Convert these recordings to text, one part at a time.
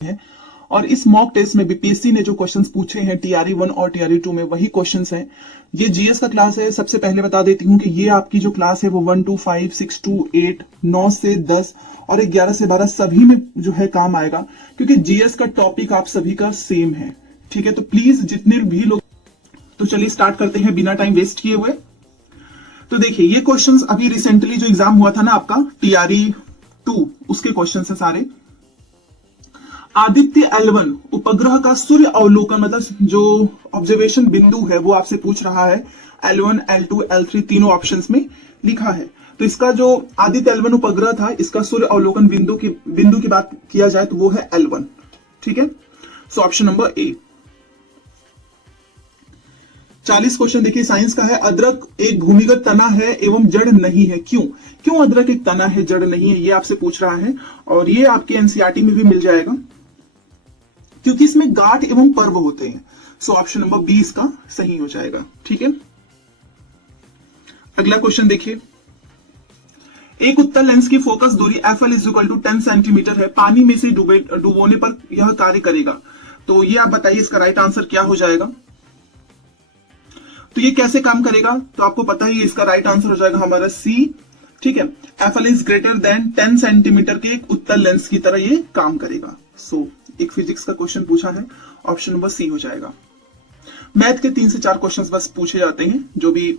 हैं। और इस मॉक टेस्ट में बीपीएससी ने जो क्वेश्चंस पूछे हैं टीआरई 1 और टीआरई 2 में वही क्वेश्चंस हैं। ये जीएस का क्लास है। सबसे पहले बता देती हूँ कि ये आपकी जो क्लास है वो 1 to 5, 6 to 8, 9 से 10 और 11 से 12 सभी में जो है काम आएगा, क्योंकि जीएस का टॉपिक आप सभी का सेम है। ठीक है, तो प्लीज जितने भी लोग, तो चलिए स्टार्ट करते हैं बिना टाइम वेस्ट किए हुए। तो देखिए ये क्वेश्चंस अभी रिसेंटली जो एग्जाम हुआ था ना आपका टीआरई 2, उसके क्वेश्चंस है सारे। आदित्य L1 उपग्रह का सूर्य अवलोकन, मतलब जो ऑब्जर्वेशन बिंदु है वो आपसे पूछ रहा है। L1, L2, L3 तीनों ऑप्शंस में लिखा है। तो इसका जो आदित्य L1 उपग्रह था, इसका सूर्य अवलोकन बिंदु की बात किया जाए तो वो है L1। ठीक है, सो ऑप्शन नंबर ए। 40 क्वेश्चन देखिए, साइंस का है। अदरक एक भूमिगत तना है एवं जड़ नहीं है, क्यों? क्यों अदरक एक तना है, जड़ नहीं है, ये आपसे पूछ रहा है। और ये आपके एनसीईआरटी में भी मिल जाएगा, क्योंकि इसमें गांठ एवं पर्व होते हैं। सो ऑप्शन नंबर बी इसका सही हो जाएगा। ठीक है, अगला क्वेश्चन देखिए। एक उत्तल लेंस की फोकस दूरी FL = 10 सेंटीमीटर है, पानी में से डुबोने पर यह कार्य करेगा। तो ये आप बताइए इसका राइट आंसर क्या हो जाएगा। तो ये कैसे काम करेगा, तो आपको पता ही इसका राइट आंसर हो जाएगा हमारा सी। ठीक है, FL > 10 सेंटीमीटर के एक उत्तल लेंस की तरह ये काम करेगा। सो एक फिजिक्स का क्वेश्चन पूछा है, ऑप्शन नंबर सी हो जाएगा। मैथ के 3 से 4 क्वेश्चंस बस पूछे जाते हैं जो भी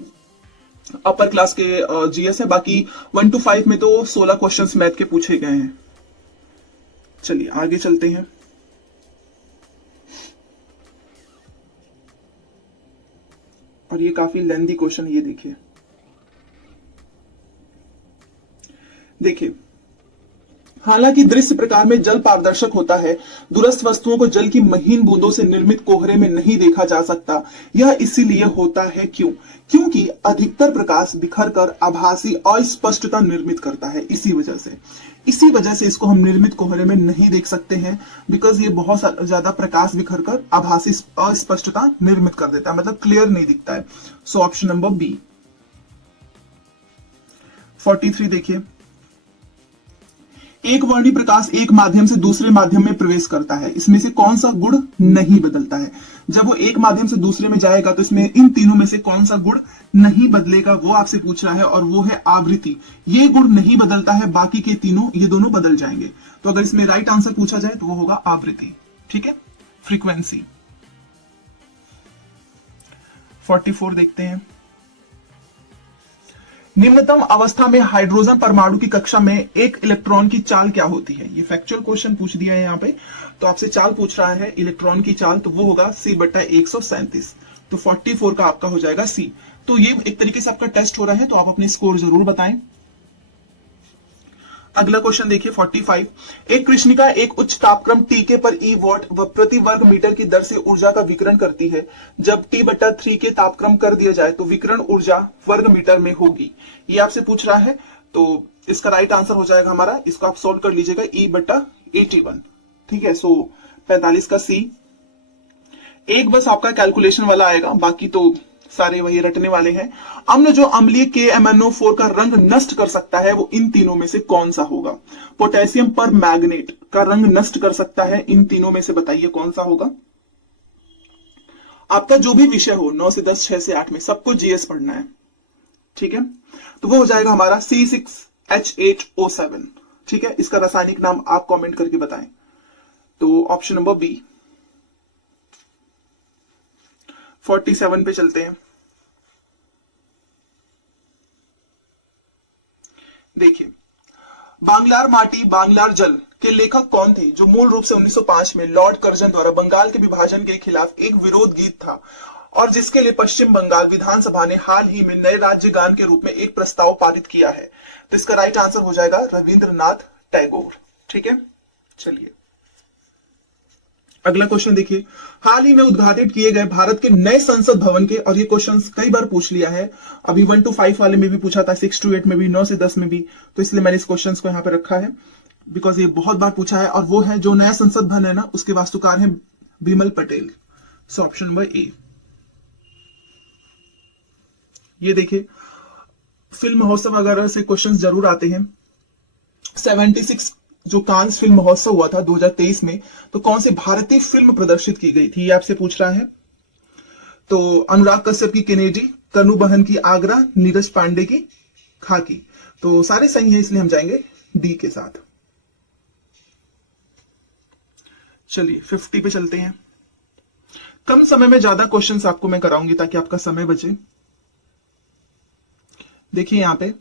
अपर क्लास के जीएस है। बाकी 1 to 5 में तो 16 क्वेश्चंस मैथ के पूछे गए हैं। चलिए आगे चलते हैं। और ये काफी लेंथी क्वेश्चन है, ये देखिए। हालांकि दृश्य प्रकार में जल पारदर्शक होता है, दूरस्थ वस्तुओं को जल की महीन बूंदों से निर्मित कोहरे में नहीं देखा जा सकता। यह इसीलिए होता है क्यों? क्योंकि अधिकतर प्रकाश बिखरकर आभासी अस्पष्टता निर्मित करता है। इसी वजह से इसको हम निर्मित कोहरे में नहीं देख सकते हैं, बिकॉज ये बहुत ज्यादा प्रकाश बिखरकर आभासी अस्पष्टता निर्मित कर देता है, मतलब क्लियर नहीं दिखता है। सो ऑप्शन नंबर बी। 43 देखिए। एक वर्णी प्रकाश एक माध्यम से दूसरे माध्यम में प्रवेश करता है, इसमें से कौन सा गुण नहीं बदलता है? जब वो एक माध्यम से दूसरे में जाएगा तो इसमें इन तीनों में से कौन सा गुण नहीं बदलेगा, वो आपसे पूछ रहा है, और वो है आवृत्ति। ये गुण नहीं बदलता है, बाकी के तीनों, ये दोनों बदल जाएंगे। तो अगर इसमें राइट आंसर पूछा जाए तो वो होगा आवृत्ति। ठीक है, फ्रीक्वेंसी। 44 देखते हैं। निम्नतम अवस्था में हाइड्रोजन परमाणु की कक्षा में एक इलेक्ट्रॉन की चाल क्या होती है? ये फैक्चुअल क्वेश्चन पूछ दिया है यहाँ पे। तो आपसे चाल पूछ रहा है इलेक्ट्रॉन की चाल, तो वो होगा C/137। तो 44 का आपका हो जाएगा सी। तो ये एक तरीके से आपका टेस्ट हो रहा है, तो आप अपने स्कोर जरूर बताएं। अगला क्वेश्चन देखिए 45। एक कृष्णिका एक उच्च तापक्रम Tk पर E वॉट व प्रति वर्ग मीटर की दर से ऊर्जा का विकिरण करती है। जब T/3 के तापक्रम कर दिया जाए तो विकिरण ऊर्जा वर्ग मीटर में होगी। ये आपसे पूछ रहा है, तो इसका राइट आंसर हो जाएगा हमारा, इसको आप सोल्व कर लीजिएगा, E/81। ठीक है, सो 45 का सी। एक बस आपका कैलकुलेशन वाला आएगा, बाकी तो सारे वही रटने वाले हैं। अम्ल जो अम्लीय KMnO4 का रंग नष्ट कर सकता है वो इन तीनों में से कौन सा होगा? पोटेशियम पर मैग्नेट का रंग नष्ट कर सकता है, इन तीनों में से बताइए कौन सा होगा। आपका जो भी विषय हो, 9 से 10, 6 से 8 में सबको जीएस पढ़ना है। ठीक है, तो वो हो जाएगा हमारा C6H8O7। ठीक है, इसका रासायनिक नाम आप कमेंट करके बताएं। तो ऑप्शन नंबर बी। 47 पे चलते हैं। देखिए, बांग्लार माटी बांग्लार जल के लेखक कौन थे, जो मूल रूप से 1905 में लॉर्ड कर्जन द्वारा बंगाल के विभाजन के खिलाफ एक विरोध गीत था, और जिसके लिए पश्चिम बंगाल विधानसभा ने हाल ही में नए राज्य गान के रूप में एक प्रस्ताव पारित किया है। तो इसका राइट आंसर हो जाएगा रविंद्रनाथ टैगोर। ठीक है, चलिए अगला क्वेश्चन देखिए। हाल ही में उद्घाटित किए गए भारत के नए संसद भवन के, और ये क्वेश्चन कई बार पूछ लिया है, अभी 1 to 5 वाले में भी पूछा था, 6 to 8 में भी, 9 से 10 में भी, तो इसलिए मैंने इस क्वेश्चन को यहाँ पे रखा है, बिकॉज ये बहुत बार पूछा है। और वो है जो नया संसद भवन है ना, उसके वास्तुकार हैं बिमल पटेल। सो ऑप्शन नंबर ए। ये देखिए, फिल्म महोत्सव वगैरह से क्वेश्चन जरूर आते हैं। 76 जो कांस फिल्म महोत्सव हुआ था 2023 में, तो कौन सी भारतीय फिल्म प्रदर्शित की गई थी, ये आपसे पूछ रहा है। तो अनुराग कश्यप की केनेडी, तनु बहन की आगरा, नीरज पांडे की खाकी। तो सारे सही है, इसलिए हम जाएंगे डी के साथ। चलिए 50 पे चलते हैं। कम समय में ज्यादा क्वेश्चंस आपको मैं कराऊंगी ताकि आपका समय बचे। देखिए यहां पे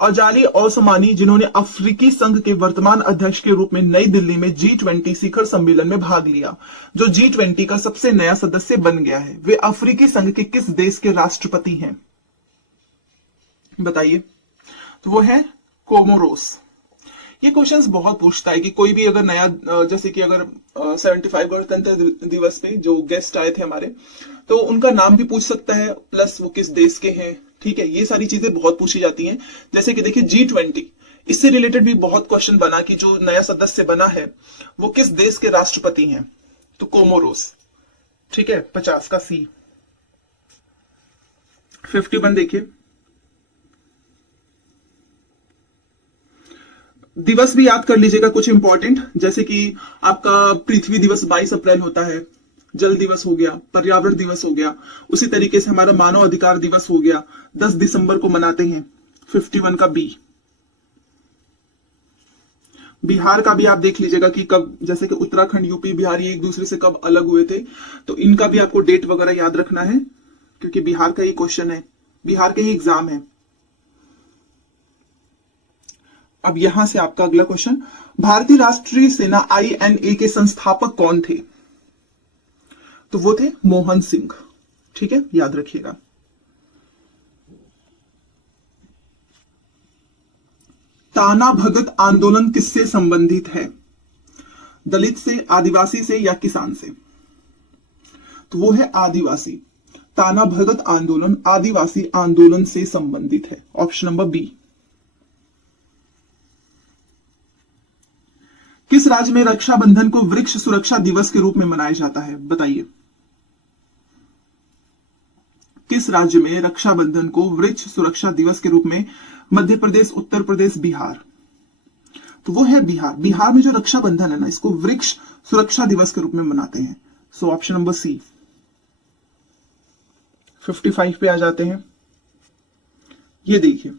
अजाली ओस्मानी, जिन्होंने अफ्रीकी संघ के वर्तमान अध्यक्ष के रूप में नई दिल्ली में G20 शिखर सम्मेलन में भाग लिया, जो G20 का सबसे नया सदस्य बन गया है, वे अफ्रीकी संघ के किस देश के राष्ट्रपति हैं, बताइए। तो वो है कोमोरोस। ये क्वेश्चंस बहुत पूछता है कि कोई भी अगर नया, जैसे कि अगर 75 गणतंत्र दिवस पे जो गेस्ट आए थे हमारे, तो उनका नाम भी पूछ सकता है, प्लस वो किस देश के हैं। ठीक है, ये सारी चीजें बहुत पूछी जाती हैं। जैसे कि देखिए G20, इससे रिलेटेड भी बहुत क्वेश्चन बना कि जो नया सदस्य बना है वो किस देश के राष्ट्रपति हैं, तो कोमोरोस। ठीक है, 50 का सी। 51 देखिए, दिवस भी याद कर लीजिएगा कुछ इंपॉर्टेंट, जैसे कि आपका पृथ्वी दिवस 22 अप्रैल होता है, जल दिवस हो गया, पर्यावरण दिवस हो गया, उसी तरीके से हमारा मानव अधिकार दिवस हो गया, 10 दिसंबर को मनाते हैं। 51 का बी। बिहार का भी आप देख लीजिएगा कि कब, जैसे कि उत्तराखंड, यूपी, बिहार, ये एक दूसरे से कब अलग हुए थे, तो इनका भी आपको डेट वगैरह याद रखना है, क्योंकि बिहार का ही क्वेश्चन है, बिहार के ही एग्जाम है। अब यहां से आपका अगला क्वेश्चन, भारतीय राष्ट्रीय सेना INA के संस्थापक कौन थे, तो वो थे मोहन सिंह। ठीक है, याद रखिएगा। ताना भगत आंदोलन किससे संबंधित है, दलित से, आदिवासी से या किसान से, तो वो है आदिवासी। ताना भगत आंदोलन आदिवासी आंदोलन से संबंधित है, ऑप्शन नंबर बी। किस राज्य में रक्षाबंधन को वृक्ष सुरक्षा दिवस के रूप में मनाया जाता है, बताइए। किस राज्य में रक्षाबंधन को वृक्ष सुरक्षा दिवस के रूप में, मध्य प्रदेश, उत्तर प्रदेश, बिहार, तो वो है बिहार। बिहार में जो रक्षाबंधन है ना, इसको वृक्ष सुरक्षा दिवस के रूप में मनाते हैं। सो ऑप्शन नंबर सी। 55 पे आ जाते हैं। ये देखिए,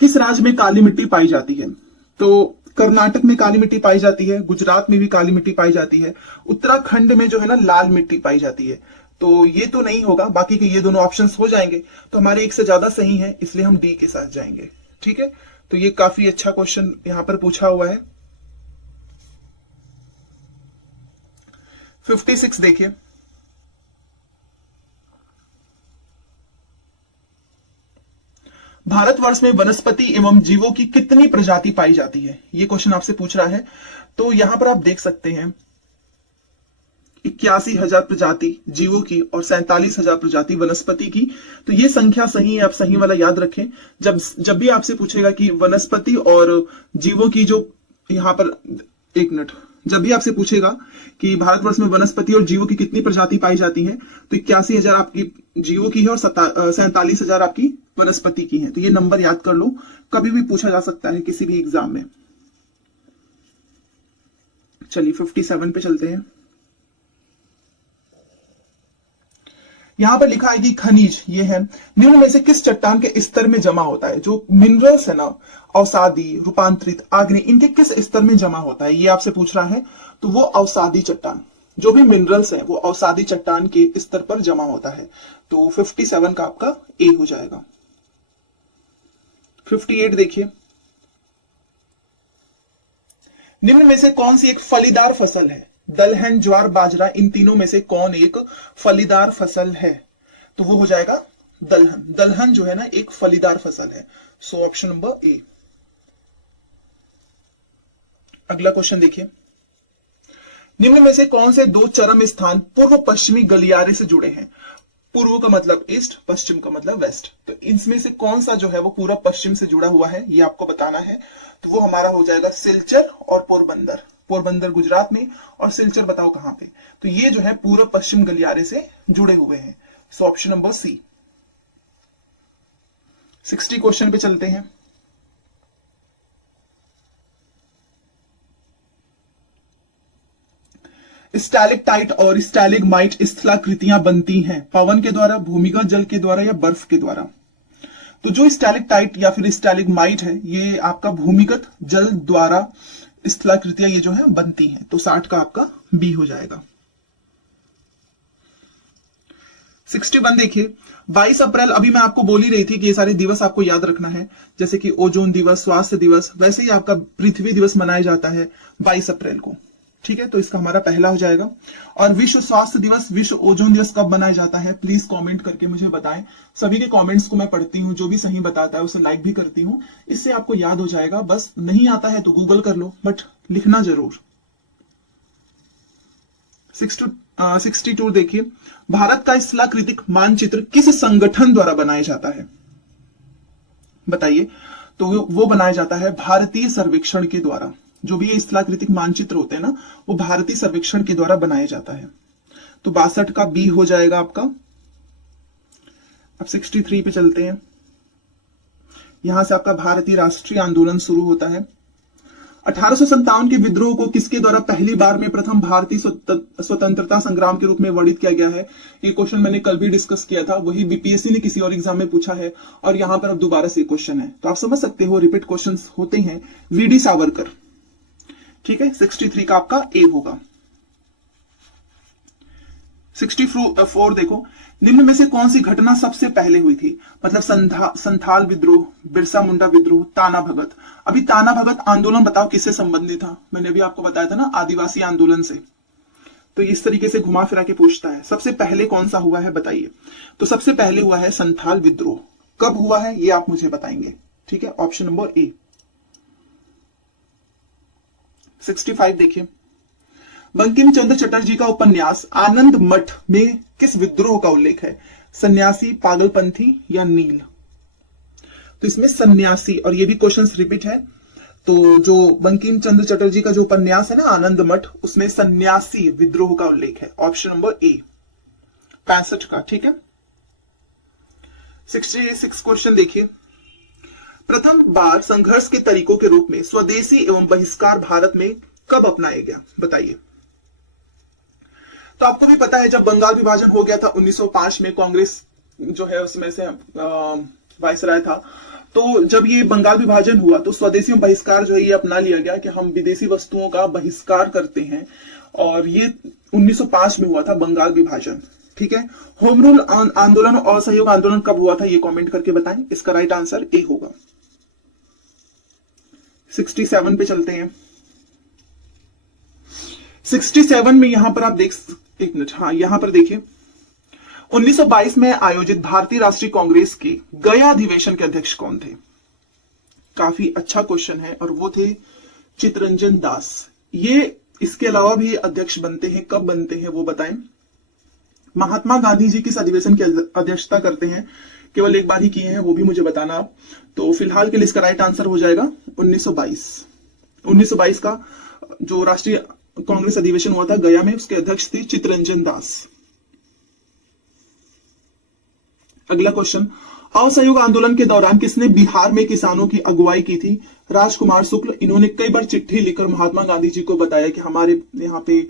किस राज्य में काली मिट्टी पाई जाती है, तो कर्नाटक में काली मिट्टी पाई जाती है, गुजरात में भी काली मिट्टी पाई जाती है, उत्तराखंड में जो है ना लाल मिट्टी पाई जाती है। तो ये तो नहीं होगा, बाकी के ये दोनों ऑप्शंस हो जाएंगे, तो हमारे एक से ज्यादा सही है, इसलिए हम डी के साथ जाएंगे। ठीक है, तो ये काफी अच्छा क्वेश्चन यहां पर पूछा हुआ है। 56 देखिए, भारतवर्ष में वनस्पति एवं जीवों की कितनी प्रजाति पाई जाती है, ये क्वेश्चन आपसे पूछ रहा है। तो यहां पर आप देख सकते हैं 81,000 प्रजाति जीवों की और 47,000 प्रजाति वनस्पति की। तो ये संख्या सही है, आप सही वाला याद रखें। जब भी आपसे पूछेगा कि वनस्पति और जीवों की जो, यहां पर एक मिनट, जब भी आपसे पूछेगा कि भारतवर्ष में वनस्पति और जीवों की कितनी प्रजाति पाई जाती है, तो 81,000 आपकी जीवों की है और 47,000 आपकी वनस्पति की है। तो ये नंबर याद कर लो, कभी भी पूछा जा सकता है किसी भी एग्जाम में। चलिए 57 पे चलते हैं। यहां पर लिखा है कि खनिज, ये है, निम्न में से किस चट्टान के स्तर में जमा होता है, जो मिनरल्स है ना, अवसादी, रूपांतरित, आग्नेय, इनके किस स्तर में जमा होता है, ये आपसे पूछ रहा है। तो वो अवसादी चट्टान, जो भी मिनरल्स है वो अवसादी चट्टान के स्तर पर जमा होता है। तो 57 का आपका ए हो जाएगा। 58 देखिए, निम्न में से कौन सी एक फलीदार फसल है, दलहन, ज्वार, बाजरा, इन तीनों में से कौन एक फलीदार फसल है, तो वो हो जाएगा दलहन। दलहन जो है ना एक फलीदार फसल है। सो ऑप्शन नंबर ए। अगला क्वेश्चन देखिए, निम्न में से कौन से दो चरम स्थान पूर्व पश्चिमी गलियारे से जुड़े हैं, पूर्व का मतलब ईस्ट, पश्चिम का मतलब वेस्ट, तो इनमें से कौन सा जो है वो पूरा पश्चिम से जुड़ा हुआ है, ये आपको बताना है। तो वो हमारा हो जाएगा सिलचर और पोरबंदर। पोरबंदर गुजरात में और सिलचर बताओ कहां पे, तो ये जो है पूरा पश्चिम गलियारे से जुड़े हुए हैं। So option number C. 60 question पे चलते हैं। स्टैलेक्टाइट और स्टैलेग्माइट स्थलाकृतियां बनती हैं पवन के द्वारा, भूमिगत जल के द्वारा या बर्फ के द्वारा। तो जो स्टैलेक्टाइट या फिर स्टैलेग्माइट है ये आपका भूमिगत जल द्वारा स्थलाकृतियां ये जो है बनती हैं। तो 60 का आपका बी हो जाएगा। 61 देखिए, 22 अप्रैल, अभी मैं आपको बोल ही रही थी कि ये सारे दिवस आपको याद रखना है, जैसे कि ओजोन दिवस, स्वास्थ्य दिवस, वैसे ही आपका पृथ्वी दिवस मनाया जाता है 22 अप्रैल को। ठीक है, तो इसका हमारा पहला हो जाएगा। और विश्व स्वास्थ्य दिवस, विश्व ओजोन दिवस कब मनाया जाता है, प्लीज कमेंट करके मुझे बताएं। सभी के कमेंट्स को मैं पढ़ती हूँ, जो भी सही बताता है उसे लाइक भी करती हूँ, इससे आपको याद हो जाएगा। बस नहीं आता है तो गूगल कर लो, बट लिखना जरूर। 62 देखिए, भारत का स्थलाकृतिक मानचित्र किस संगठन द्वारा बनाया जाता है, बताइए। तो वो बनाया जाता है भारतीय सर्वेक्षण के द्वारा। जो भी ये स्थलाकृतिक मानचित्र होते हैं ना, वो भारतीय सर्वेक्षण के द्वारा बनाया जाता है। तो 62 का बी हो जाएगा आपका। अब 63 पे चलते हैं। यहां से आपका भारतीय राष्ट्रीय आंदोलन शुरू होता है। 1857 के विद्रोह को किसके द्वारा पहली बार में प्रथम भारतीय स्वतंत्रता संग्राम के रूप में वर्णित किया गया है। ये क्वेश्चन मैंने कल भी डिस्कस किया था, वही बीपीएससी ने किसी और एग्जाम में पूछा है और यहां पर अब दोबारा से क्वेश्चन है, तो आप समझ सकते हो रिपीट क्वेश्चंस होते हैं। वीडी सावरकर। ठीक है, 63 का आपका ए होगा। 64 देखो, निम्न में से कौन सी घटना सबसे पहले हुई थी, मतलब संथाल विद्रोह, बिरसा मुंडा विद्रोह, ताना भगत। अभी ताना भगत आंदोलन बताओ किससे संबंधित था, मैंने अभी आपको बताया था ना, आदिवासी आंदोलन से। तो इस तरीके से घुमा फिरा के पूछता है सबसे पहले कौन सा हुआ है बताइए। तो सबसे पहले हुआ है संथाल विद्रोह। कब हुआ है ये आप मुझे बताएंगे। ठीक है, ऑप्शन नंबर ए। 65 देखिए, बंकिम चंद्र चटर्जी का उपन्यास आनंद मठ में किस विद्रोह का उल्लेख है, सन्यासी, पागलपंथी या नील। तो इसमें सन्यासी, और ये भी क्वेश्चंस रिपीट है। तो जो बंकिम चंद्र चटर्जी का जो उपन्यास है ना आनंद मठ, उसमें सन्यासी विद्रोह का उल्लेख है, ऑप्शन नंबर ए 65 का। ठीक है, 66 क्वेश्चन देखिए, प्रथम बार संघर्ष के तरीकों के रूप में स्वदेशी एवं बहिष्कार भारत में कब अपनाया गया, बताइए। तो आपको भी पता है जब बंगाल विभाजन हो गया था 1905 में, कांग्रेस जो है उसमें से वायसराय था। तो जब ये बंगाल विभाजन हुआ तो स्वदेशी बहिष्कार जो है ये अपना लिया गया कि हम विदेशी वस्तुओं का बहिष्कार करते हैं, और ये 1905 में हुआ था बंगाल विभाजन। ठीक है, होम रूल आंदोलन और असहयोग आंदोलन कब हुआ था ये कमेंट करके बताएं। इसका राइट आंसर ए होगा। 67 पे चलते हैं। 67 में यहां पर आप एक मिनट, हाँ यहां पर देखिए, 1922 में आयोजित भारतीय राष्ट्रीय कांग्रेस के गया अधिवेशन के अध्यक्ष कौन थे। काफी अच्छा क्वेश्चन है, और वो थे चितरंजन दास। ये इसके अलावा भी अध्यक्ष बनते हैं, कब बनते हैं वो बताएं। महात्मा गांधी जी किस अधिवेशन की अध्यक्षता करते हैं, केवल एक बार ही किए हैं, वो भी मुझे बताना आप। तो फिलहाल के लिए इसका राइट आंसर हो जाएगा 1922। 1922 का जो राष्ट्रीय कांग्रेस अधिवेशन हुआ था गया में, उसके अध्यक्ष थे चितरंजन दास। अगला क्वेश्चन, असहयोग आंदोलन के दौरान किसने बिहार में किसानों की अगुवाई की थी, राजकुमार शुक्ल। इन्होंने कई बार चिट्ठी लिखकर महात्मा गांधी जी को बताया कि हमारे यहाँ पे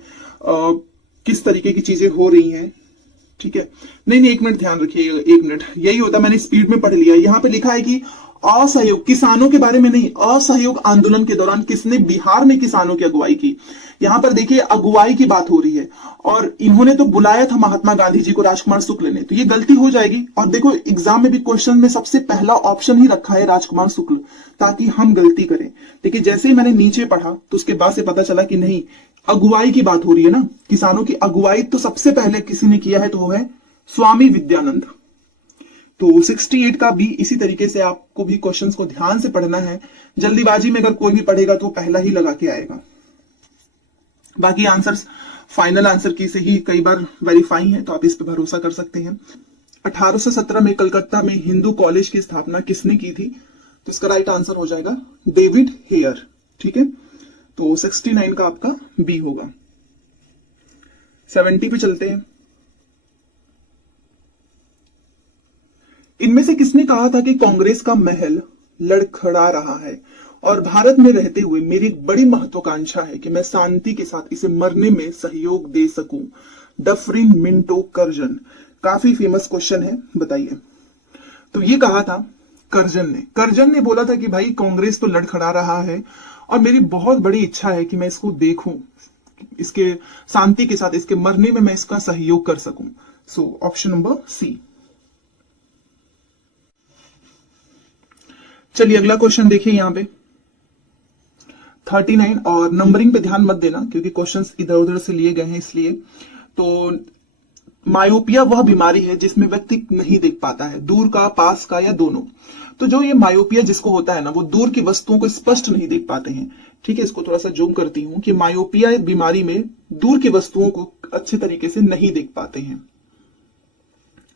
किस तरीके की चीजें हो रही हैं। ठीक है, नहीं एक मिनट ध्यान रखिएगा, एक मिनट, यही होता, मैंने स्पीड में पढ़ लिया। यहाँ पे लिखा है कि असहयोग, किसानों के बारे में नहीं, असहयोग आंदोलन के दौरान किसने बिहार में किसानों की अगुवाई की। यहां पर देखिए अगुवाई की बात हो रही है, और इन्होंने तो बुलाया था महात्मा गांधी जी को, राजकुमार शुक्ल ने, तो ये गलती हो जाएगी। और देखो एग्जाम में भी क्वेश्चन में सबसे पहला ऑप्शन ही रखा है राजकुमार शुक्ल, ताकि हम गलती करें। लेकिन जैसे ही मैंने नीचे पढ़ा तो उसके बाद से पता चला कि नहीं, अगुवाई की बात हो रही है ना, किसानों की अगुवाई तो सबसे पहले किसी ने किया है, तो वो है स्वामी विद्यानंद। तो 68 का भी इसी तरीके से आपको भी क्वेश्चंस को ध्यान से पढ़ना है। जल्दीबाजी में अगर कोई भी पढ़ेगा तो पहला ही लगा के आएगा। बाकी आंसर्स फाइनल आंसर की से ही कई बार वेरीफाई है, तो आप इस पे भरोसा कर सकते हैं। 1817 में कलकत्ता में हिंदू कॉलेज की स्थापना किसने की थी, तो इसका राइट आंसर हो जाएगा डेविड हेयर। ठीक है, तो 69 का आपका बी होगा। 70 पे चलते हैं। इनमें से किसने कहा था कि कांग्रेस का महल लड़खड़ा रहा है। और भारत में रहते हुए मेरी एक बड़ी महत्वाकांक्षा है कि मैं शांति के साथ इसे मरने में सहयोग दे सकूं। Dufferin Minto Curzon. काफी फेमस क्वेश्चन है, बताइए। तो ये कहा था कर्जन ने बोला था कि भाई कांग्रेस तो लड़खड़ा रहा है और मेरी बहुत बड़ी इच्छा है कि मैं इसको देखूं, इसके शांति के साथ इसके मरने में मैं इसका सहयोग कर सकूं। So option number C. चलिए अगला क्वेश्चन देखिए यहां पे 39, और नंबरिंग पे ध्यान मत देना क्योंकि क्वेश्चंस इधर उधर से लिए गए हैं इसलिए। तो मायोपिया वह बीमारी है जिसमें व्यक्ति नहीं देख पाता है, दूर का, पास का या दोनों। तो जो ये मायोपिया जिसको होता है ना, वो दूर की वस्तुओं को स्पष्ट नहीं देख पाते हैं। ठीक है, इसको थोड़ा सा जूम करती हूं कि मायोपिया बीमारी में दूर की वस्तुओं को अच्छे तरीके से नहीं देख पाते हैं।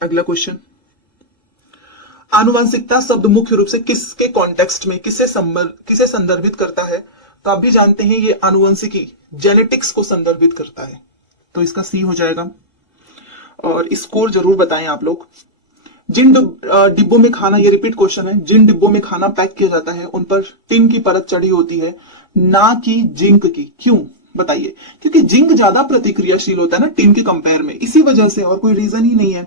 अगला क्वेश्चन, आनुवंशिकता शब्द मुख्य रूप से किसके कॉन्टेक्स्ट में किसे संदर्भित करता है? तो आप भी जानते हैं ये आनुवंशिकी, जेनेटिक्स को संदर्भित करता है, तो इसका सी हो जाएगा। और स्कोर जरूर बताएं आप लोग। जिन डिब्बों में खाना, ये रिपीट क्वेश्चन है, जिन डिब्बों में खाना पैक किया जाता है उन पर टिन की परत चढ़ी होती है, ना कि जिंक की। क्यों बताइए? क्योंकि जिंक ज्यादा प्रतिक्रियाशील होता है ना टिन के कंपेयर में, इसी वजह से, और कोई रीजन ही नहीं है।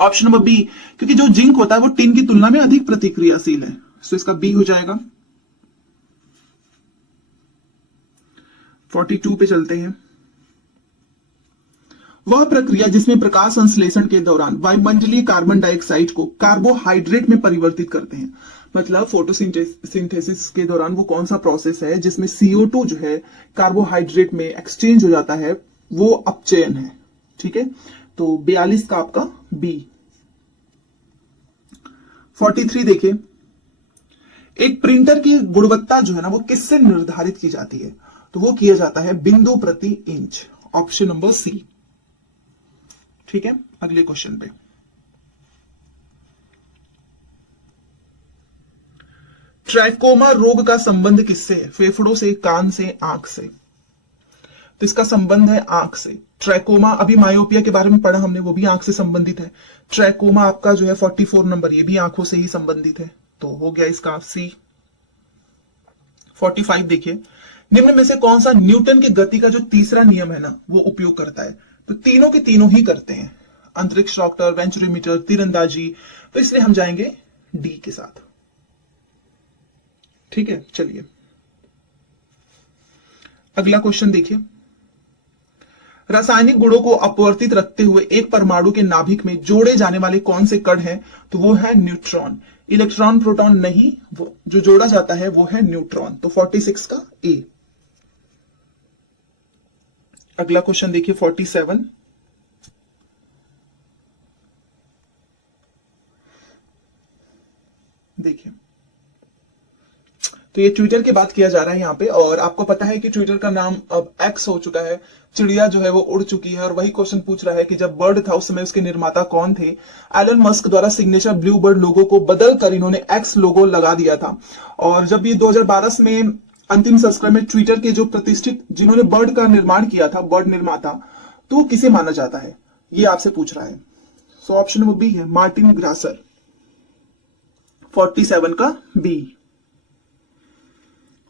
ऑप्शन नंबर बी, क्योंकि जो जिंक होता है वो टिन की तुलना में अधिक प्रतिक्रियाशील है, तो इसका बी हो जाएगा। 42 पे चलते हैं। वह प्रक्रिया जिसमें प्रकाश संश्लेषण के दौरान वायुमंडलीय कार्बन डाइऑक्साइड को कार्बोहाइड्रेट में परिवर्तित करते हैं, मतलब फोटोसिंथेसिस के दौरान वो कौन सा प्रोसेस है जिसमें CO2 जो है कार्बोहाइड्रेट में एक्सचेंज हो जाता है, वो अपचयन है। ठीक है, तो 42 का आपका बी। 43 देखिए, एक प्रिंटर की गुणवत्ता जो है ना वो किससे निर्धारित की जाती है? तो वो किया जाता है बिंदु प्रति इंच, ऑप्शन नंबर सी। ठीक है, अगले क्वेश्चन पे, ट्रैकोमा रोग का संबंध किससे है? फेफड़ों से, कान से, आंख से? तो इसका संबंध है आंख से। ट्रैकोमा, अभी मायोपिया के बारे में पढ़ा हमने, वो भी आंख से संबंधित है। ट्रैकोमा आपका जो है 44 नंबर, ये भी आंखों से ही संबंधित है, तो हो गया इसका सी। 45 देखिए, निम्न में से कौन सा न्यूटन की गति का जो तीसरा नियम है ना वो उपयोग करता है? तो तीनों के तीनों ही करते हैं, अंतरिक्ष रॉकेटर, वेंचुरीमीटर, तीरंदाजी, तो इसलिए हम जाएंगे डी के साथ। ठीक है, चलिए अगला क्वेश्चन देखिए, रासायनिक गुणों को अपवर्तित रखते हुए एक परमाणु के नाभिक में जोड़े जाने वाले कौन से कण हैं? तो वो है न्यूट्रॉन। इलेक्ट्रॉन प्रोटॉन नहीं, वो जो जोड़ा जाता है वो है न्यूट्रॉन, तो 46 का ए। अगला क्वेश्चन देखिए 47, देखिए तो ये ट्विटर की बात किया जा रहा है यहाँ पे, और आपको पता है कि ट्विटर का नाम अब एक्स हो चुका है, चिड़िया जो है वो उड़ चुकी है। और वही क्वेश्चन पूछ रहा है कि जब बर्ड था उस समय उसके निर्माता कौन थे? एलन मस्क द्वारा सिग्नेचर ब्लू बर्ड लोगो को बदलकर इन्होंने एक्स लोगो लगा दिया था। और जब ये 2012 में अंतिम संस्करण में ट्विटर के जो प्रतिष्ठित जिन्होंने बर्ड का निर्माण किया था, बर्ड निर्माता, तो किसे माना जाता है? ये आपसे पूछ रहा है। सो ऑप्शन नंबर बी है मार्टिन ग्रासर, 47 का बी।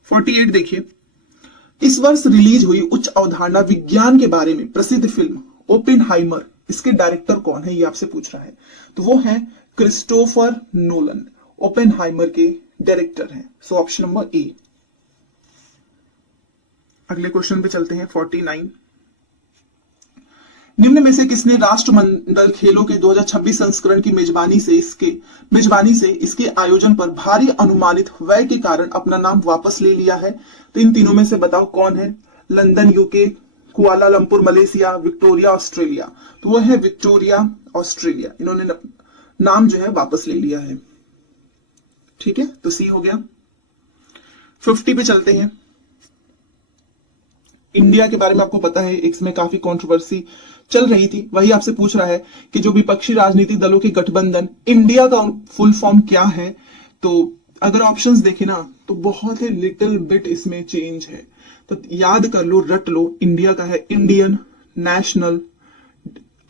48 देखिए, इस वर्ष रिलीज हुई उच्च अवधारणा विज्ञान के बारे में प्रसिद्ध फिल्म ओपेनहाइमर, इसके डायरेक्टर कौन है? ये आपसे पूछ रहा है। तो वो है क्रिस्टोफर नोलन, ओपेनहाइमर के डायरेक्टर हैं। So option number A. अगले क्वेश्चन पे चलते हैं 49, निम्न में से किसने राष्ट्रमंडल खेलों के 2026 संस्करण की मेजबानी से इसके आयोजन पर भारी अनुमानित व्यय के कारण अपना नाम वापस ले लिया है? तो इन तीनों में से बताओ कौन है? London UK, Kuala Lumpur Malaysia, Victoria Australia? तो वो है विक्टोरिया ऑस्ट्रेलिया, इन्होंने नाम जो है वापस ले लिया है। ठीक है, तो सी हो गया। 50 पे चलते हैं, इंडिया के बारे में आपको पता है इसमें काफी कंट्रोवर्सी चल रही थी, वही आपसे पूछ रहा है कि जो विपक्षी राजनीतिक दलों के गठबंधन इंडिया का फुल फॉर्म क्या है? तो अगर ऑप्शंस देखें ना तो बहुत ही लिटिल बिट इसमें चेंज है, तो याद कर लो, रट लो। इंडिया का है इंडियन नेशनल,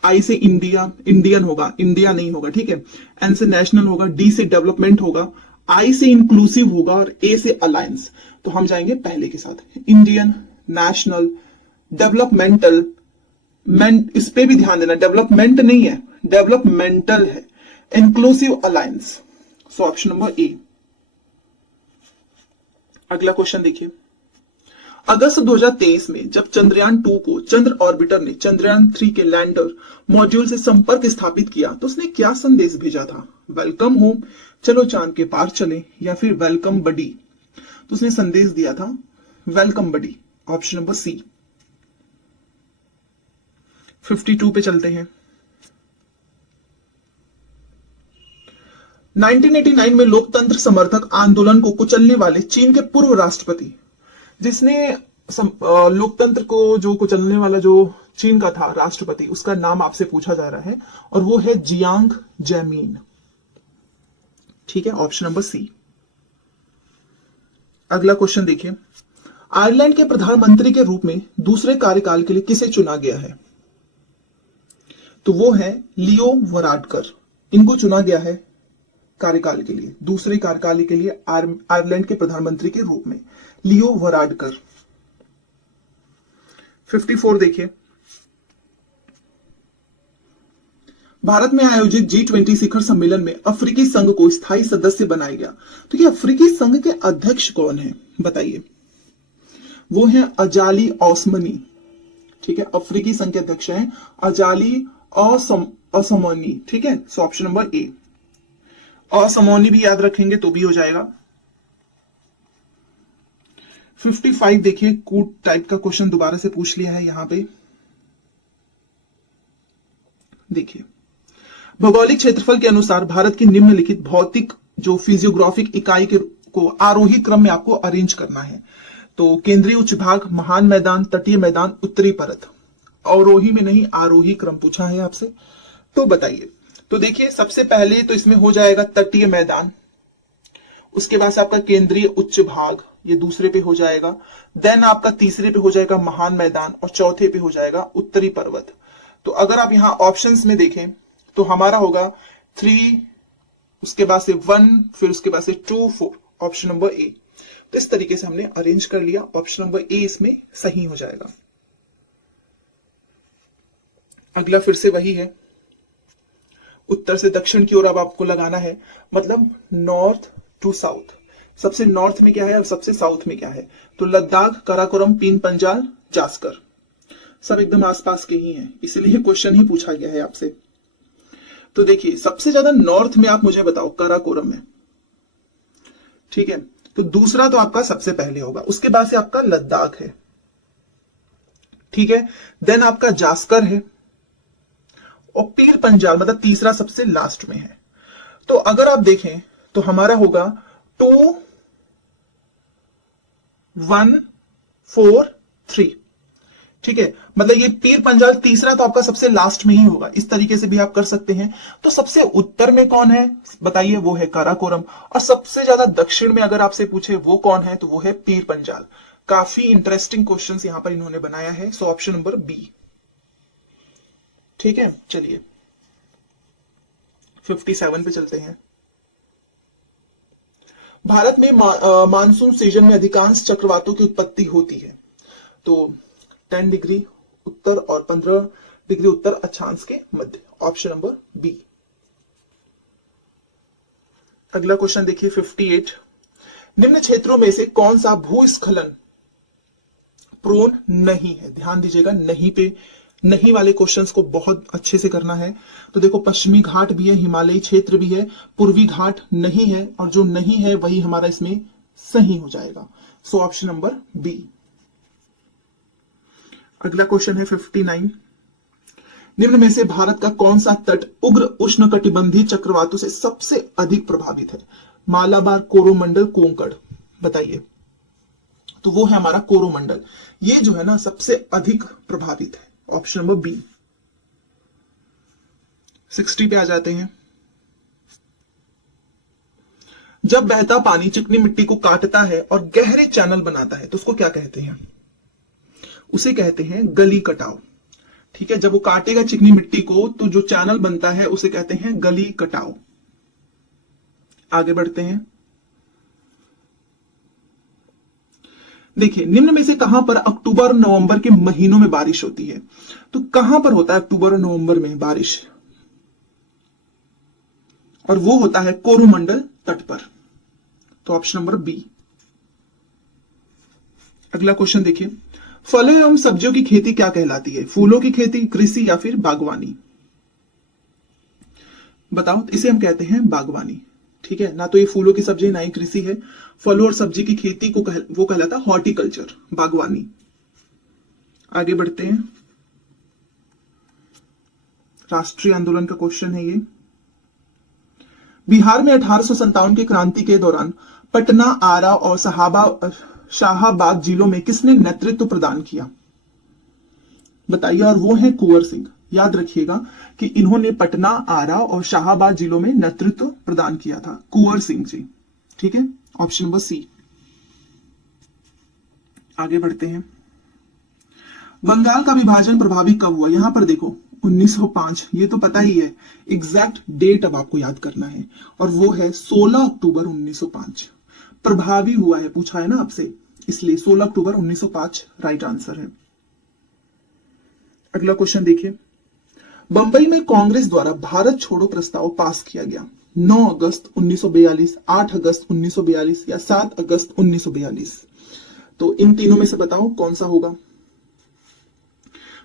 आई से इंडिया, इंडियन होगा, इंडिया नहीं होगा। ठीक है, एन से नेशनल होगा, डी से डेवलपमेंट होगा, आई से इंक्लूसिव होगा और ए से अलायंस, तो हम जाएंगे पहले के साथ, इंडियन, नेशनल, डेवलपमेंटल, इस पे भी ध्यान देना, डेवलपमेंट नहीं है, डेवलपमेंटल है, inclusive alliance. So option number A. अगला क्वेश्चन देखिए, अगस्त 2023 में जब चंद्रयान 2 को चंद्र ऑर्बिटर ने चंद्रयान 3 के लैंडर मॉड्यूल से संपर्क स्थापित किया तो उसने क्या संदेश भेजा था? वेलकम होम, चलो चांद के पार चले, या फिर वेलकम बडी? तो उसने संदेश दिया था वेलकम बडी, ऑप्शन नंबर सी। 52 पे चलते हैं। 1989 में लोकतंत्र समर्थक आंदोलन को कुचलने वाले चीन के पूर्व राष्ट्रपति, जिसने लोकतंत्र को जो कुचलने वाला जो चीन का था राष्ट्रपति, उसका नाम आपसे पूछा जा रहा है और वो है जियांग जेमिन। ठीक है, ऑप्शन नंबर सी। अगला क्वेश्चन देखिए, आयरलैंड के प्रधानमंत्री के रूप में दूसरे कार्यकाल के लिए किसे चुना गया है? तो वो है लियो वराडकर। इनको चुना गया है कार्यकाल के लिए, दूसरे कार्यकाल के लिए आयरलैंड के प्रधानमंत्री के रूप में लियो वराडकर। 54 देखिए, भारत में आयोजित G20 शिखर सम्मेलन में अफ्रीकी संघ को स्थायी सदस्य बनाया गया, तो ये अफ्रीकी संघ के अध्यक्ष कौन है बताइए? वो है अजाली ओस्मनी। ठीक है, अफ्रीकी संघ के अध्यक्ष हैं अजाली ओस्मनी। ठीक है, सो ऑप्शन नंबर ए। ओस्मनी भी याद रखेंगे तो भी हो जाएगा। 55 देखिए, कूट टाइप का क्वेश्चन दोबारा से पूछ लिया है यहां पे। देखिए, भौगोलिक क्षेत्रफल के अनुसार भारत की निम्नलिखित भौतिक जो फिजियोग्राफिक इकाई को आरोही क्रम में आपको अरेंज करना है। तो केंद्रीय उच्च भाग, महान मैदान, तटीय मैदान, उत्तरी परत। अवरोही में नहीं, आरोही क्रम पूछा है आपसे, तो बताइए। तो देखिए, सबसे पहले तो इसमें हो जाएगा तटीय मैदान, उसके बाद से आपका केंद्रीय उच्च भाग, ये दूसरे पे हो जाएगा। देन आपका तीसरे पे हो जाएगा महान मैदान और चौथे पे हो जाएगा उत्तरी पर्वत। तो अगर आप यहां ऑप्शंस में देखें तो हमारा होगा 3, उसके बाद से 1, फिर उसके बाद से 2, 4, ऑप्शन नंबर ए। तो इस तरीके से हमने अरेंज कर लिया, ऑप्शन नंबर ए इसमें सही हो जाएगा। अगला फिर से वही है, उत्तर से दक्षिण की ओर अब आपको लगाना है, मतलब नॉर्थ टू साउथ। सबसे नॉर्थ में क्या है और सबसे साउथ में क्या है? तो लद्दाख, काराकोरम, पीन पंजाल, जास्कर, सब एकदम आसपास के ही हैं, इसलिए क्वेश्चन ही पूछा गया है आपसे। तो देखिए, सबसे ज्यादा नॉर्थ में आप मुझे बताओ, काराकोरम में। ठीक है, तो दूसरा तो आपका सबसे पहले होगा, उसके बाद से आपका लद्दाख है। ठीक है, देन आपका जास्कर है और पीर पंजाल मतलब तीसरा सबसे लास्ट में है। तो अगर आप देखें तो हमारा होगा 2, 1, 4, 3। ठीक है, मतलब ये पीर पंजाल तीसरा तो आपका सबसे लास्ट में ही होगा, इस तरीके से भी आप कर सकते हैं। तो सबसे उत्तर में कौन है बताइए? वो है काराकोरम। और सबसे ज्यादा दक्षिण में अगर आपसे पूछे वो कौन है, तो वो है पीर पंजाल। काफी इंटरेस्टिंग क्वेश्चंस यहां पर इन्होंने बनाया है, सो ऑप्शन नंबर बी। ठीक है, चलिए 57 पे चलते हैं। भारत में मानसून सीजन में अधिकांश चक्रवातों की उत्पत्ति होती है, तो 10 डिग्री उत्तर और 15 डिग्री उत्तर अक्षांश के मध्य, ऑप्शन नंबर बी। अगला क्वेश्चन देखिए 58, निम्न क्षेत्रों में से कौन सा भूस्खलन प्रोन नहीं है? ध्यान दीजिएगा, नहीं पे, नहीं वाले क्वेश्चंस को बहुत अच्छे से करना है। तो देखो, पश्चिमी घाट भी है, हिमालयी क्षेत्र भी है, पूर्वी घाट नहीं है, और जो नहीं है वही हमारा इसमें सही हो जाएगा, सो ऑप्शन नंबर बी। अगला क्वेश्चन है 59, निम्न में से भारत का कौन सा तट उग्र उष्णकटिबंधीय चक्रवातों से सबसे अधिक प्रभावित है? मालाबार, कोरोमंडल, कोंकण, बताइए। तो वो है हमारा कोरोमंडल, ये जो है ना सबसे अधिक प्रभावित है, ऑप्शन नंबर बी। 60 पे आ जाते हैं, जब बहता पानी चिकनी मिट्टी को काटता है और गहरे चैनल बनाता है तो उसको क्या कहते हैं? उसे कहते हैं गली कटाव। ठीक है, जब वो काटेगा चिकनी मिट्टी को तो जो चैनल बनता है उसे कहते हैं गली कटाव। ठीक है, जब वो काटेगा चिकनी मिट्टी को तो जो चैनल बनता है उसे कहते हैं गली कटाव। ठीक है, जब वो काटेगा चिकनी मिट्टी को तो जो चैनल बनता है उसे कहते हैं गली कटाव। आगे बढ़ते हैं, देखिए, निम्न में से कहां पर अक्टूबर और नवंबर के महीनों में बारिश होती है? तो कहां पर होता है अक्टूबर और नवंबर में बारिश? और वो होता है कोरोमंडल तट पर। तो ऑप्शन नंबर बी। अगला क्वेश्चन देखिए, फलों एवं सब्जियों की खेती क्या कहलाती है? फूलों की खेती, कृषि या फिर बागवानी? बताओ। इसे हम कहते हैं बागवानी। ठीक है, ना तो ये फूलों की सब्जी ना ही कृषि है। फलों और सब्जी की खेती को वो कहलाता है हॉर्टिकल्चर, बागवानी। आगे बढ़ते हैं। राष्ट्रीय आंदोलन का क्वेश्चन है ये। बिहार में 1857 की क्रांति के दौरान पटना, आरा और शाहाबाद जिलों में किसने नेतृत्व प्रदान किया? बताइए। और वो है कुंवर सिंह। याद रखिएगा कि इन्होंने पटना, आरा और शाहाबाद जिलों में नेतृत्व प्रदान किया था, कुंवर सिंह जी। ठीक है, ऑप्शन नंबर सी। आगे बढ़ते हैं। बंगाल का विभाजन प्रभावी कब हुआ? यहां पर देखो 1905, ये तो पता ही है। एग्जैक्ट डेट अब आपको याद करना है, और वो है 16 अक्टूबर 1905। प्रभावी हुआ है, पूछा है ना आपसे, इसलिए 16 अक्टूबर 1905 राइट आंसर है। अगला क्वेश्चन देखिए, बंबई में कांग्रेस द्वारा भारत छोड़ो प्रस्ताव पास किया गया। 9 अगस्त 1942, 8 अगस्त 1942 या 7 अगस्त 1942? तो इन तीनों में से बताओ कौन सा होगा।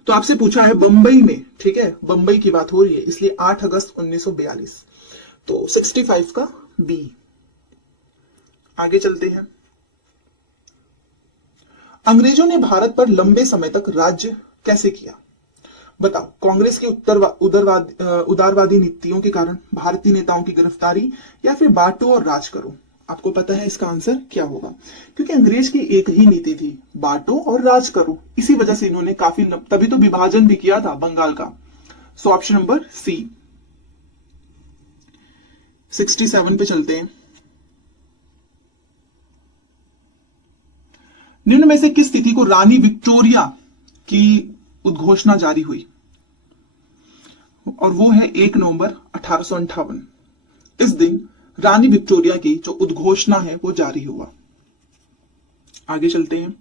तो आपसे पूछा है बंबई में, ठीक है, बंबई की बात हो रही है, इसलिए 8 अगस्त 1942। तो 65 का बी। आगे चलते हैं। अंग्रेजों ने भारत पर लंबे समय तक राज्य कैसे किया? बताओ। कांग्रेस की उदारवादी नीतियों के कारण, भारतीय नेताओं की गिरफ्तारी, या फिर बांटो और राज करो? आपको पता है इसका आंसर क्या होगा, क्योंकि अंग्रेज की एक ही नीति थी, बांटो और राज करो। इसी वजह से इन्होंने तभी तो विभाजन भी किया था बंगाल का। सो ऑप्शन नंबर सी। 67 पे चलते हैं। निम्न में से किस तिथि को रानी विक्टोरिया की उद्घोषणा जारी हुई? और वो है 1 नवंबर 1858। इस दिन रानी विक्टोरिया की जो उद्घोषणा है वो जारी हुआ। आगे चलते हैं।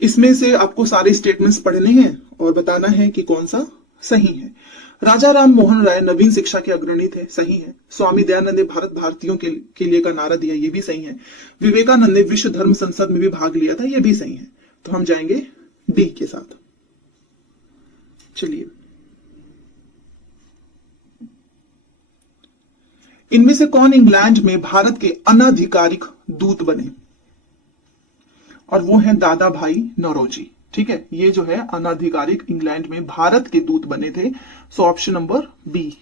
इसमें से आपको सारे स्टेटमेंट्स पढ़ने हैं और बताना है कि कौन सा सही है। राजा राम मोहन राय नवीन शिक्षा के अग्रणी थे, सही है। स्वामी दयानंद ने भारत भारतीयों के लिए का नारा दिया, ये भी सही है। विवेकानंद ने विश्व धर्म संसद में भी भाग लिया था, ये भी सही है। तो हम जाएंगे डी के साथ। चलिए, इनमें से कौन इंग्लैंड में भारत के अनाधिकारिक दूत बने? और वो है दादा भाई नौरोजी। ठीक है, ये जो है अनाधिकारिक इंग्लैंड में भारत के दूत बने थे। So option number B.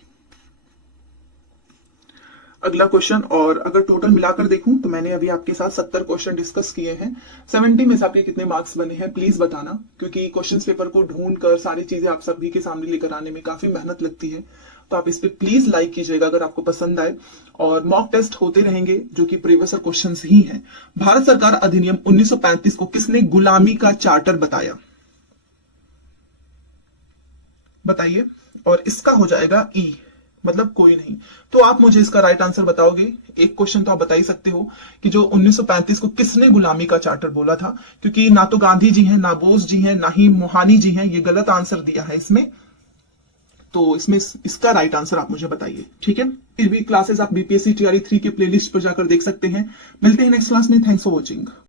अगला क्वेश्चन, और अगर टोटल मिलाकर देखूं तो मैंने अभी आपके साथ 70 क्वेश्चन डिस्कस किए हैं। 70 में से आपके कितने मार्क्स बने हैं प्लीज बताना, क्योंकि क्वेश्चन पेपर को ढूंढ कर सारी चीजें आप सभी के सामने लेकर आने में काफी मेहनत लगती है। तो आप इस पे प्लीज लाइक कीजिएगा अगर आपको पसंद आए। और मॉक टेस्ट होते रहेंगे जो कि प्रीवियस क्वेश्चंस ही हैं। भारत सरकार अधिनियम 1935 को किसने गुलामी का चार्टर बताया? बताइए। और इसका हो जाएगा ई, मतलब कोई नहीं। तो आप मुझे इसका राइट आंसर बताओगे। एक क्वेश्चन तो आप बता ही सकते हो कि जो 1935 को किसने गुलामी का चार्टर बोला था, क्योंकि ना तो गांधी जी हैं, ना बोस जी हैं, ना ही मोहानी जी हैं। ये गलत आंसर दिया है इसमें। तो इसमें इसका राइट आंसर आप मुझे बताइए। ठीक है, फिर भी क्लासेस आप बीपीएससी टीआरई 3 के प्लेलिस्ट पर जाकर देख सकते हैं। मिलते हैं नेक्स्ट क्लास में। Thanks for watching.